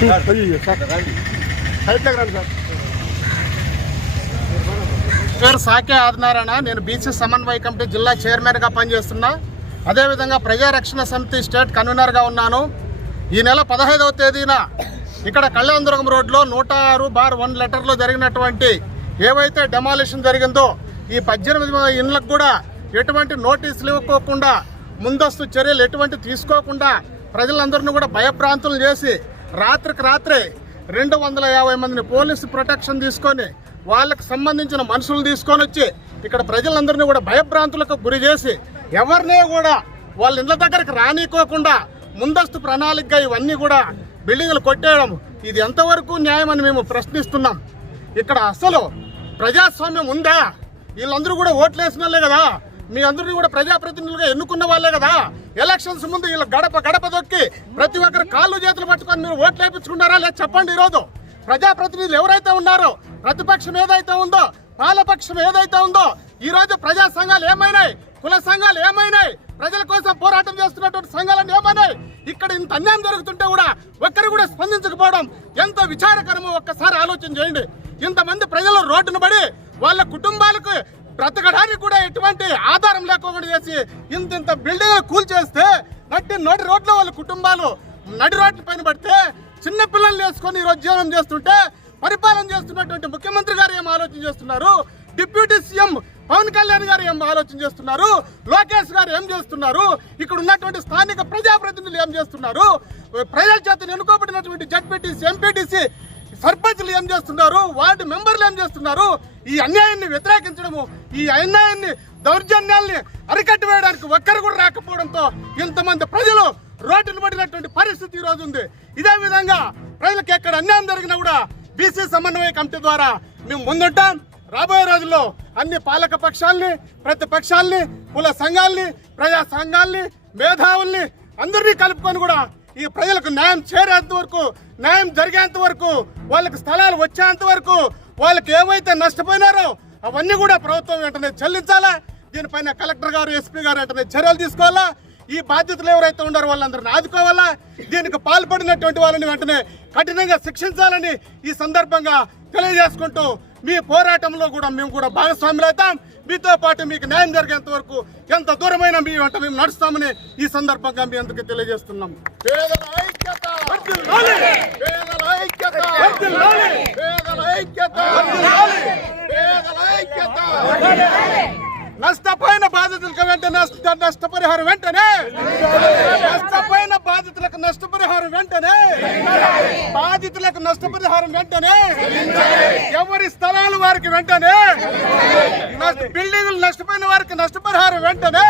పేరు సాకే ఆదినారాయణ. నేను బీసీ సమన్వయ కమిటీ జిల్లా చైర్మన్గా పనిచేస్తున్నా. అదేవిధంగా ప్రజారక్షణ సమితి స్టేట్ కన్వీనర్గా ఉన్నాను. ఈ నెల 15వ తేదీన ఇక్కడ కళ్యాణదుర్గం రోడ్లో 106/1 లెటర్లో జరిగినటువంటి ఏవైతే డెమాలిషన్ జరిగిందో ఈ 18 ఇండ్లకు కూడా ఎటువంటి నోటీసులు ఇవ్వకోకుండా, ముందస్తు చర్యలు ఎటువంటి తీసుకోకుండా ప్రజలందరినీ కూడా భయభ్రాంతులు చేసి రాత్రికి రాత్రే 250 మందిని పోలీసు ప్రొటెక్షన్ తీసుకొని వాళ్ళకి సంబంధించిన మనుషులు తీసుకొని వచ్చి ఇక్కడ ప్రజలందరినీ కూడా భయభ్రాంతులకు గురి చేసి ఎవరినే కూడా వాళ్ళ ఇళ్ళ దగ్గరికి రానికోకుండా ముందస్తు ప్రణాళికగా ఇవన్నీ కూడా బిల్డింగ్లు కొట్టేయడం, ఇది ఎంతవరకు న్యాయం అని మేము ప్రశ్నిస్తున్నాం. ఇక్కడ అసలు ప్రజాస్వామ్యం ఉందా? వీళ్ళందరూ కూడా ఓట్లు వేసిన వాళ్ళే కదా, మీ అందరినీ కూడా ప్రజాప్రతినిధులుగా ఎన్నుకున్న వాళ్ళే కదా. ఎలక్షన్స్ ముందు వీళ్ళు గడప గడప దొక్కి ప్రతి ఒక్కరు కాళ్ళు చేతులు పట్టుకొని మీరు ఓట్లు వేయించుకున్నారా లేదా చెప్పండి. ఈరోజు ప్రజాప్రతినిధులు ఎవరైతే ఉన్నారో, ప్రతిపక్షం ఏదైతే ఉందో, పాలపక్షం ఏదైతే ఉందో, ఈ రోజు ప్రజా సంఘాలు ఏమైనాయి, కుల సంఘాలు ఏమైనాయి, ప్రజల కోసం పోరాటం చేస్తున్నటువంటి సంఘాలను ఏమైనాయి? ఇక్కడ ఇంత అన్యాయం జరుగుతుంటే కూడా ఒక్కరు కూడా స్పందించకపోవడం ఎంత విచారకరమో ఒక్కసారి ఆలోచన చేయండి. ఇంతమంది ప్రజలు రోడ్డును పడి వాళ్ళ కుటుంబాలకు బ్రతకడానికి కూడా ఎటువంటి ఆధారం లేకుండా చేసి ఇంత బిల్డింగ్ కూల్చేస్తే నడి రోడ్లో వాళ్ళ కుటుంబాలు నడి రోడ్ల పైన పడితే చిన్న పిల్లల్ని వేసుకొని ఈరోజు జీవనం చేస్తుంటే పరిపాలన చేస్తున్నటువంటి ముఖ్యమంత్రి గారు ఏం ఆలోచన చేస్తున్నారు? డిప్యూటీ సీఎం పవన్ కళ్యాణ్ గారు ఏం ఆలోచన చేస్తున్నారు? లోకేష్ గారు ఏం చేస్తున్నారు? ఇక్కడ ఉన్నటువంటి స్థానిక ప్రజాప్రతినిధులు ఏం చేస్తున్నారు? ప్రజల చేత ఎన్నుకోబడినటువంటి జడ్పీటీసీ, ఎంపీటీసీ, సర్పంచ్లు ఏం చేస్తున్నారు? వార్డు మెంబర్లు ఏం చేస్తున్నారు? ఈ అన్యాయాన్ని వ్యతిరేకించడము, ఈ అన్యాయాన్ని, దౌర్జన్యాల్ని అరికట్టి వేయడానికి ఒక్కరు కూడా రాకపోవడంతో ఇంతమంది ప్రజలు రోడ్డును పడినటువంటి పరిస్థితి ఈ రోజు ఉంది. ఇదే విధంగా ప్రజలకు ఎక్కడ అన్యాయం జరిగినా కూడా బీసీ సమన్వయ కమిటీ ద్వారా మేము ముందుంటాం. రాబోయే రోజుల్లో అన్ని పాలక పక్షాలని, ప్రతిపక్షాలని, కుల సంఘాలని, ప్రజా సంఘాలని, మేధావుల్ని అందరినీ కలుపుకొని కూడా ఈ ప్రజలకు న్యాయం చేరేంత వరకు, న్యాయం జరిగేంత వరకు, వాళ్ళకి స్థలాలు వచ్చేంత వరకు, వాళ్ళకి ఏవైతే నష్టపోయినారో అవన్నీ కూడా ప్రభుత్వం వెంటనే చెల్లించాలా. దీనిపైన కలెక్టర్ గారు, ఎస్పీ గారు వెంటనే చర్యలు తీసుకోవాలా. ఈ బాధ్యతలు ఎవరైతే ఉన్నారో వాళ్ళందరినీ ఆదుకోవాలా. దీనికి పాల్పడినటువంటి వాళ్ళని వెంటనే కఠినంగా శిక్షించాలని ఈ సందర్భంగా తెలియజేసుకుంటూ మీ పోరాటంలో కూడా మేము కూడా భాగస్వాములు అవుతాం. మీతో పాటు మీకు న్యాయం జరిగేంత వరకు ఎంత దూరమైన మీ వెంట మేము నడుస్తామని ఈ సందర్భంగా మీ అందరికీ తెలియజేస్తున్నాం. పేదల ఐక్యత, పేదల ఐక్యత, పేదల ఐక్యత, పేదల ఐక్యత. నష్టపోయిన బాధితులకు వెంటనే నష్టపరిహారం, వెంటనే నష్టపోయిన బాధితులకు నష్టపరిహారం, వెంటనే బాధితులకు నష్టపరిహారం, వెంటనే ఎవరి స్థలాలు వారికి వెంటనే, బిల్డింగులు నష్టపోయిన వారికి నష్టపరిహారం వెంటనే.